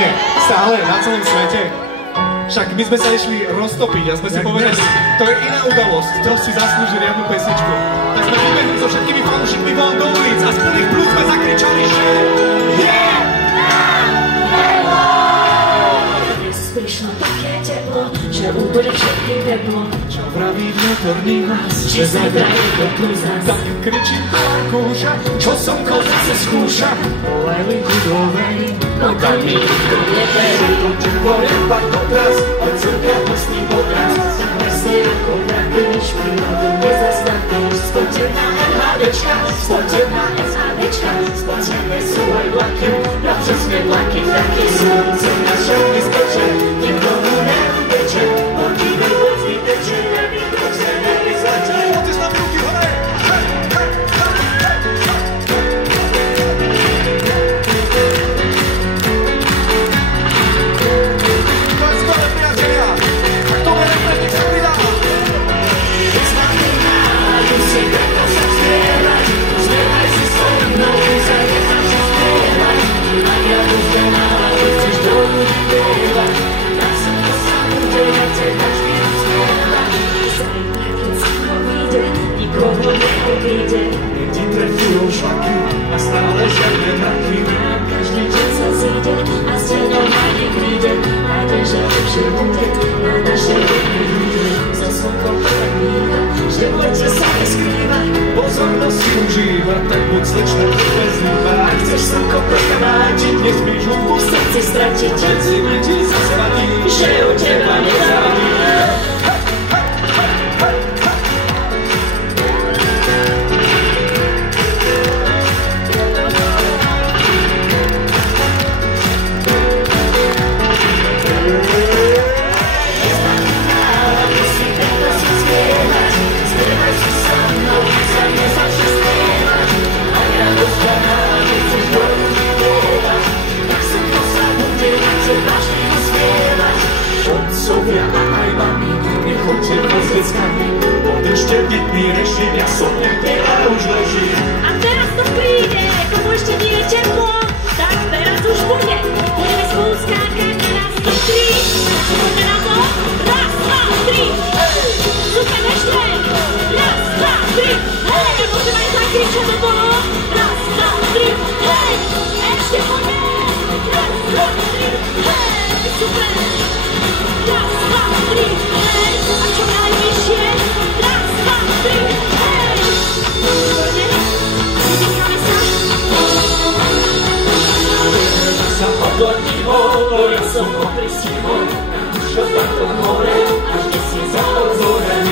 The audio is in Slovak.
Presne, stále na celom svete. Však my sme sa išli roztopiť a sme si povedali, to je iná udalosť, to si zaslúži riadnu pesničku. Tak sme vybehli so všetkými fanúšikmi von do ulic a z plných plúc sme zakričali, že yeah! Prišlo také teplo, že úplne všetkým teplo. Čo vraví vnútorný hlas, že zajtra je to tu zas. Tak kričím a kúša, čo slnko zase skúša. Volaj linku do verí, no tam mi nikto neverí. to teplo je pak obraz, len slnka vlastný obraz. Presne ako vravíš, prírodu nezastavíš. Spotená MHDčka, spotená SADčka, spotené sú aj vlaky, no přesne vlaky taky sú. Co na všetky speče, nikomu neuteče, podívej vôzny teče, nevím, proč se nevyzleče. Poďte na ruky hore! To je skvelé, priatelia! A k tomu refrénik sa pridá! Znamená, musím preto sa spievať, spievaj si so mnou, zanechám sa spievať. Ak ja uzdenávam, chceš do ľudí spievať, tak som to sa bude, ja teba vždy spievať. Zajtra, keď slnko vyjde, nikoho neobíde. Ti trefujú šlaky a stále žiadne mraky. Každý deň sa zíde a s deňom na nich vyjde. Nádej, že lepšie bude na našej ľudí. So slnkom prekmíva, že v lete sa neskrýva. Pozornosť si užíva, tak buď slečna trpezlivá. Ak chceš slnko prechrátiť, nesmieš hudbu v srdci stratiť. Veď si ti zasvadí, že u teba nezávidí. Otcovia a aj mami, nechoďte s deckami, podržte bytný režim, ja som nechtela už leží. A teraz to príde, komu ešte nie je teplo, tak teraz už bude. Budeme spolu skákať, raz, dva, tri. Poďme na to, raz, dva, tri. Super, ešte, raz, dva, tri. Hej, môžeme aj zakričať do toho. Raz, dva, tri, hej. Ešte poďme, raz, dva, tri, hej. Super. Raz, dva, tri, hej. A čo najvyššie? Raz, dva, tri, hej. Výborne. Vydýchame sa. Sa odlodní holo, ja som otrysí hore, už od tamto hore, až 10 za obzorem.